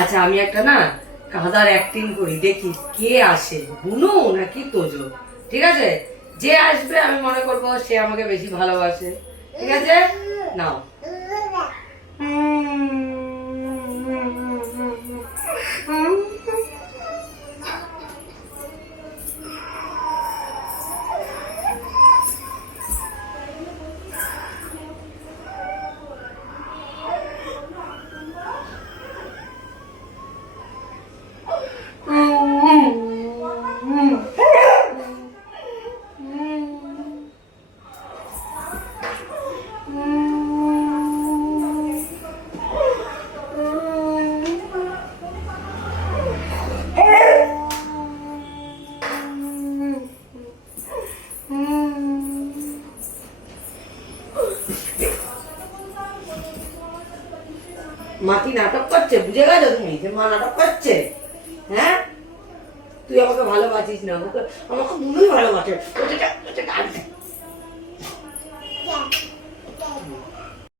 আচ্ছা আমি একটা না কাঁদার অ্যাক্টিং করি, দেখি কে আসে, বুনু নাকি তোজো। ঠিক আছে, যে আসবে আমি মনে করবো সে আমাকে বেশি ভালোবাসে। ঠিক আছে, নাও। মা কি নাটক করছে, বুঝে গেছো তুমি যে মা নাটক করছে? হ্যাঁ, তুই আমাকে ভালোবাসিস না, আমাকে আমাকে বুনুই ভালোবাসে।